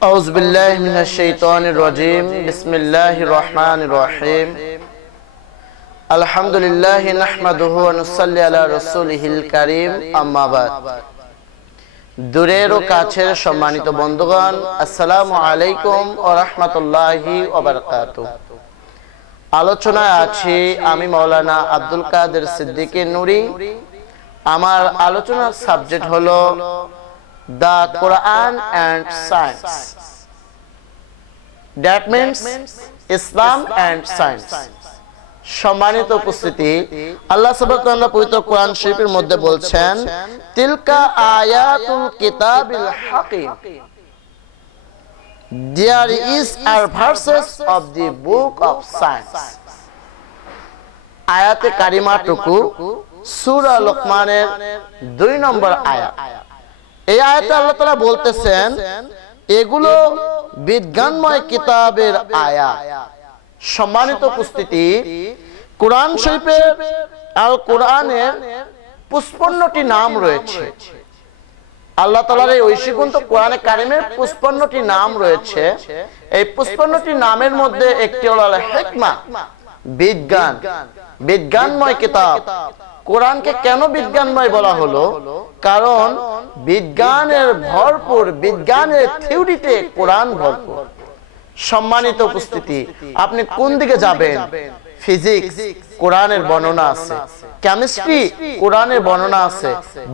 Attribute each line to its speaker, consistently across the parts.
Speaker 1: أعوذ بالله من الشيطان الرجيم بسم الله الرحمن الرحيم الحمد لله نحمده ونصلي على رسوله الكريم أما بعد দূরের ও কাছের সম্মানিত বন্ধুগণ আসসালামু আলাইকুম ও রহমতুল্লাহি আলোচনায় আছি আমি মৌলানা আব্দুল কাদের সিদ্দিকী নুরি আমার আলোচনার সাবজেক্ট হলো the Quran and science that means Islam and science সম্মানিত উপস্থিতি, আল্লাহ সুবহানাহু পবিত্র কোরআন শরীফের মধ্যে বলছেন, তিলকা আয়াতুল কিতাবিল হাকিম There is are verses of the book of science. আয়াতে কারিমাটুকু, সূরা লোকমানের দুই নম্বর আয়াত। এই আয়াতে আল্লাহ তাআলা বলতেছেন, এগুলো বিজ্ঞানময় কিতাবের আয়াত। সম্মানিত উপস্থিতি, কোরআন শরীফের আল কোরআনের পুষ্পন্নটি নাম রয়েছে। আল্লাহ তালার এই ঐশিকুন্ত কোরআনে কারিমের পুষ্পন্নটি নাম রয়েছে। এই পুষ্পন্নটি নামের মধ্যে একটি হল হেকমা বিজ্ঞান। বিজ্ঞানময় কিতাব। কোরআনকে কেন বিজ্ঞানময় বলা হলো? কারণ বিজ্ঞানের ভরপুর বিজ্ঞানের থিওরিতে কোরআন ভরপুর। সম্মানিত উপস্থিতি আপনি কোন দিকে যাবেন? ফিজিক্স কোরআনের বর্ণনা আছে। কেমিস্ট্রি কোরআনের বর্ণনা আছে।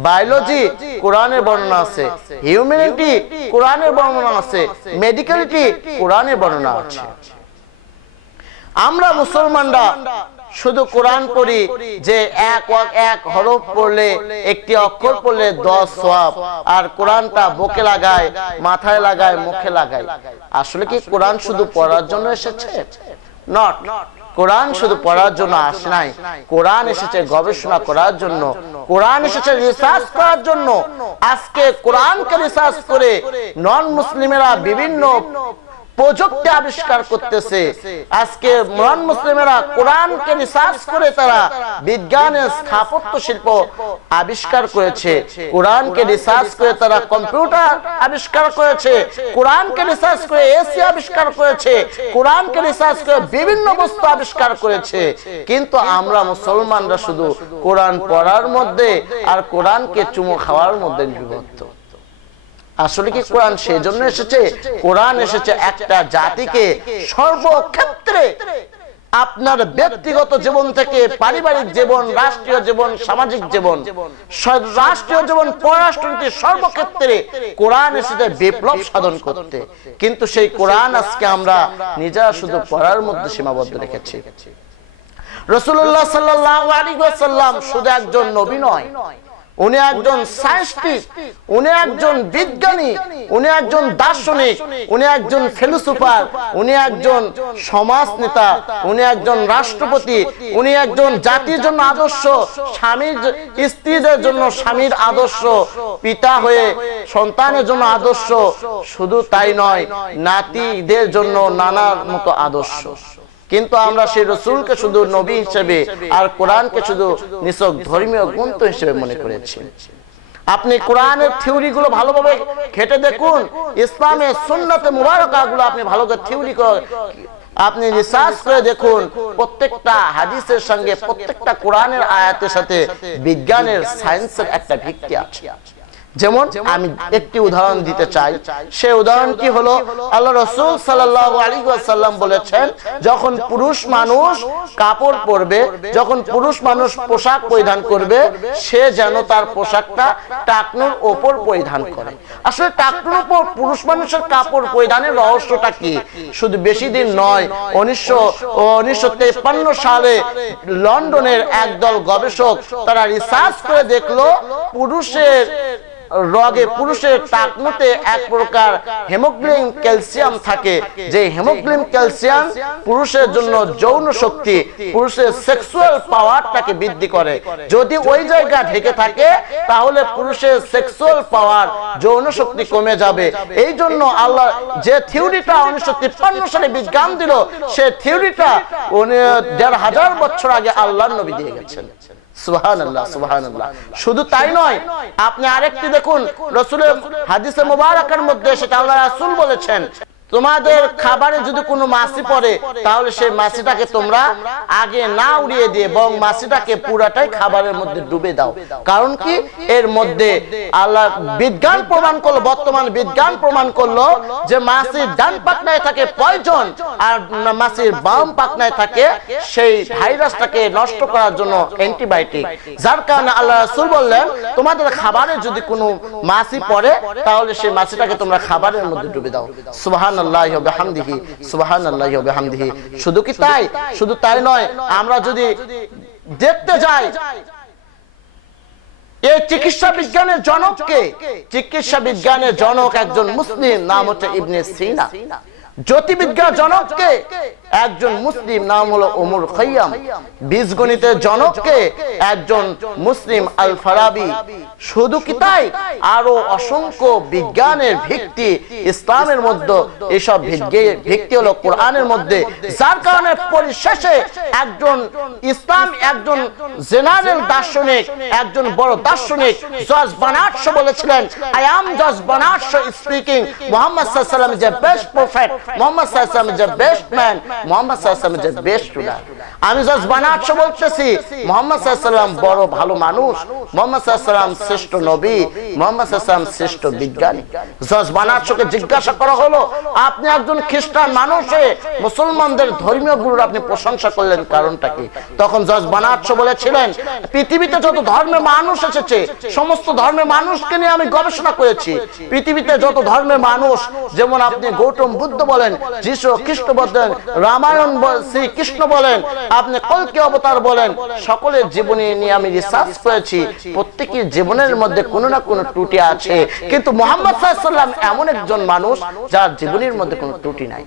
Speaker 1: বায়োলজি কোরআনের বর্ণনা আছে। হিউম্যানিটি কোরআনের বর্ণনা আছে। মেডিকেলিটি কোরআনের বর্ণনা আছে। আমরা মুসলমানরা শুধু কোরআন পড়ি যে এক এক হরফ পড়লে একটি অক্ষর পড়লে দশ সোয়াব আর কোরআনটা বুকে লাগায়, মাথায় লাগায়, মুখে লাগায়। আসলে কি কোরআন শুধু পড়ার জন্য এসেছে? নট কোরআন শুধু পড়ার জন্য আসে নাই। কোরআন এসেছে গবেষণা করার জন্য। কোরআন এসেছে রিসার্চ করার জন্য। আজকে কোরআনকে রিসার্চ করে নন মুসলিমেরা বিভিন্ন প্রযুক্তি আবিষ্কার করতেছে। আজকে নন মুসলিমেরা কোরআনকে রিসার্চ করে তারা বিজ্ঞানের স্থাপত্য শিল্প আবিষ্কার করেছে। কোরআনকে রিসার্চ করে তারা কম্পিউটার আবিষ্কার করেছে। কোরআনকে রিসার্চ করে এসি আবিষ্কার করেছে। কোরআনকে রিসার্চ করে বিভিন্ন বস্তু আবিষ্কার করেছে। কিন্তু আমরা মুসলমানরা শুধু কোরআন পড়ার মধ্যে আর কোরআনকে চুমো খাওয়ার মধ্যে বিভক্ত আসলে কি কোরআন সেই জন্য এসেছে? কোরআন এসেছে একটা জাতিকে সর্বক্ষেত্রে আপনার ব্যক্তিগত জীবন থেকে পারিবারিক জীবন রাষ্ট্রীয় জীবন সামাজিক জীবন রাষ্ট্রীয় জীবন পররাষ্ট্রনীতি সর্বক্ষেত্রে কোরআন এসেছে বিপ্লব সাধন করতে। কিন্তু সেই কোরআন আজকে আমরা নিজেরা শুধু পড়ার মধ্যে সীমাবদ্ধ রেখেছি। রসুল্লাহ সাল্লাহ আলী সাল্লাম শুধু একজন নবী নয় উনি একজন সায়েন্টিস্ট উনি একজন বিজ্ঞানী, উনি একজন দার্শনিক, উনি একজন ফিলোসোফার, উনি একজন সমাজ নেতা উনি একজন রাষ্ট্রপতি, উনি একজন জাতির জন্য আদর্শ, স্বামীর স্ত্রীদের জন্য স্বামীর আদর্শ, পিতা হয়ে সন্তানের জন্য আদর্শ, শুধু তাই নয়, নাতিদের জন্য নানার মতো আদর্শ। কিন্তু আমরা সেই রসুলকে শুধু নবী হিসেবে আর কোরআনকে শুধু নিছক ধর্মীয় গ্রন্থ হিসেবে মনে করেছি। আপনি কোরআনের থিওরি গুলো ভালোভাবে ঘেটে দেখুন ইসলামের সুন্নতে মুবারকা গুলো আপনি ভালো করে থিওরি আপনি রিসার্চ করে দেখুন, প্রত্যেকটা হাদিসের সঙ্গে প্রত্যেকটা কোরআনের আয়াতের সাথে বিজ্ঞানের সায়েন্সের একটা ভিত্তি আছে। যেমন আমি একটি উদাহরণ দিতে চাই। সে উদাহরণ কি হলো? আল্লাহ রসুল সাল্লাম বলেছেন যখন পুরুষ মানুষ কাপড় পরবে যখন পুরুষ মানুষ পোশাক পরিধান করবে সে যেন তার পোশাকটা টাকনুর ওপর পরিধান করে। আসলে টাকনুর উপর পুরুষ মানুষের কাপড় পরিধানের রহস্যটা কি? শুধু বেশি দিন নয় উনিশশো উনিশশো তেপান্ন সালে লন্ডনের একদল গবেষক তারা রিসার্চ করে দেখল পুরুষের রগে পুরুষের টাকনুতে এক প্রকার হেমোগ্লিন ক্যালসিয়াম থাকে। যে হেমোগ্লিন ক্যালসিয়াম পুরুষের জন্য যৌন শক্তি, পুরুষের সেক্সুয়াল পাওয়ারটাকে বৃদ্ধি করে। যদি ওই জায়গা ঢেকে থাকে, তাহলে পুরুষের সেক্সুয়াল পাওয়ার যৌন শক্তি কমে যাবে। এই জন্য আল্লাহ যে থিওরিটা উনিশশো তিপ্পান্ন সালে বিজ্ঞান দিল, সে থিওরিটা দেড় হাজার বছর আগে আল্লাহ নবী দিয়ে গেছেন। শুধু তাই নয় আপনি আরেকটি দেখুন দেখুন রসুলের হাদিসে মোবারকের মধ্যে সেটা আল্লাহ রাসুল বলেছেন। তোমাদের খাবারে যদি কোনো মাছি পড়ে তাহলে সেই মাছিটাকে তোমরা আগে না উড়িয়ে দিয়ে বরং মাছিটাকে পুরাটাই খাবারের মধ্যে ডুবে দাও। কারণ কি? এর মধ্যে আল্লাহ বিজ্ঞান প্রমাণ করল বর্তমান বিজ্ঞান প্রমাণ করল যে মাছির ডান পাকনায় থাকে পয়জন আর মাছির বাম পাকনায় থাকে সেই ভাইরাসটাকে নষ্ট করার জন্য অ্যান্টিবায়োটিক যার কারণে আল্লাহ রাসূল বললেন তোমাদের খাবারে যদি কোনো মাছি পড়ে তাহলে সেই মাছিটাকে তোমরা খাবারের মধ্যে ডুবে দাও শুধু কি তাই? শুধু তাই নয়, আমরা যদি দেখতে যাই, এই চিকিৎসা বিজ্ঞানের জনককে, চিকিৎসা বিজ্ঞানের জনক একজন মুসলিম, নাম হচ্ছে ইবনে সিনা। জ্যোতির্বিজ্ঞান জনককে একজন মুসলিম নাম হলো ওমর খৈয়াম। বীজগণিতের জনককে একজন মুসলিম আল ফারাবি শুধু কি তাই? আরও অসংখ্য বিজ্ঞানের ভিত্তি ইসলামের মধ্যে এসব ভিত্তি- হলো কোরআনের মধ্যে। যার কারণে পরিশেষে একজন ইসলাম, একজন জেনারেল দার্শনিক, একজন বড় দার্শনিক জজ বানার্স বলেছিলেন আই অ্যাম জজ বানার্স স্পিকিং মোহাম্মদ সাল্লাল্লাহু আলাইহি যে বেস্ট প্রফেট মোহাম্মদ সাল্লাল্লাহু আলাইহি যে বেস্ট ম্যান মোহাম্মদ সাল্লাল্লাহু আলাইহি যে বেস্ট রুলার আমি জজ বানার্স বলতেছি মোহাম্মদ আলাইহি বড় ভালো মানুষ মোহাম্মদ আলাইহি শ্রেষ্ঠ নবী মোহাম্মদ আলাইহি শ্রেষ্ঠ বিজ্ঞানী। জজ বানার্সকে জিজ্ঞাসা করা হলো আপনি একজন খ্রিস্টান মানুষ হয়ে মুসলমানদের ধর্মীয় গুরুর আপনি প্রশংসা করলেন কারণটা কি? তখন জজ বানার্স বলেছিলেন পৃথিবীতে যত ধর্মের মানুষ এসেছে সমস্ত ধর্মের মানুষকে নিয়ে আমি গবেষণা করেছি। পৃথিবীতে যত ধর্মের মানুষ যেমন আপনি গৌতম বুদ্ধ বলেন যিশু খ্রিস্ট বলেন রামায়ণ শ্রীকৃষ্ণ বলেন আপনি কলকি অবতার বলেন, সকলের জীবনী নিয়ে আমি রিসার্চ করেছি, প্রত্যেকের জীবনের মধ্যে কোনো না কোনো ত্রুটি আছে। কিন্তু মোহাম্মদ সাল্লাম এমন একজন মানুষ যার জীবনের মধ্যে কোনো ত্রুটি নাই।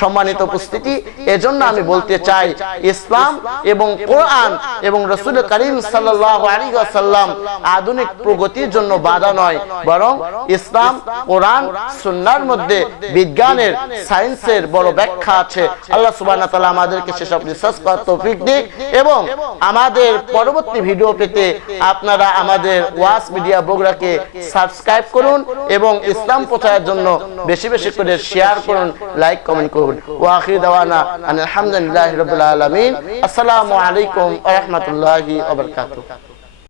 Speaker 1: সম্মানিত উপস্থিতি, এজন্য আমি বলতে চাই, ইসলাম এবং কোরআন এবং রসুল করিম সাল্লাম আধুনিক প্রগতির জন্য বাধা নয়, বরং ইসলাম, কোরআন সুন্নার মধ্যে বিজ্ঞানের, সায়েন্সের বড় ব্যাখ্যা আছে। আল্লাহ সুবাহ আমাদেরকে সেসব রিসার্চ করার তৌফিক দিক এবং আমাদের পরবর্তী ভিডিও পেতে আপনারা আমাদের ওয়াস মিডিয়া বগুড়াকে সাবস্ক্রাইব করুন এবং ইসলাম প্রচারের জন্য বেশি বেশি করে শেয়ার করুন, লাইক, কমেন্ট করুন। ওয়াখির দাওয়ানা আলহামদুলিল্লাহ রবিল আলমিন। আসসালামু আলাইকুম রহমতুল্লাহি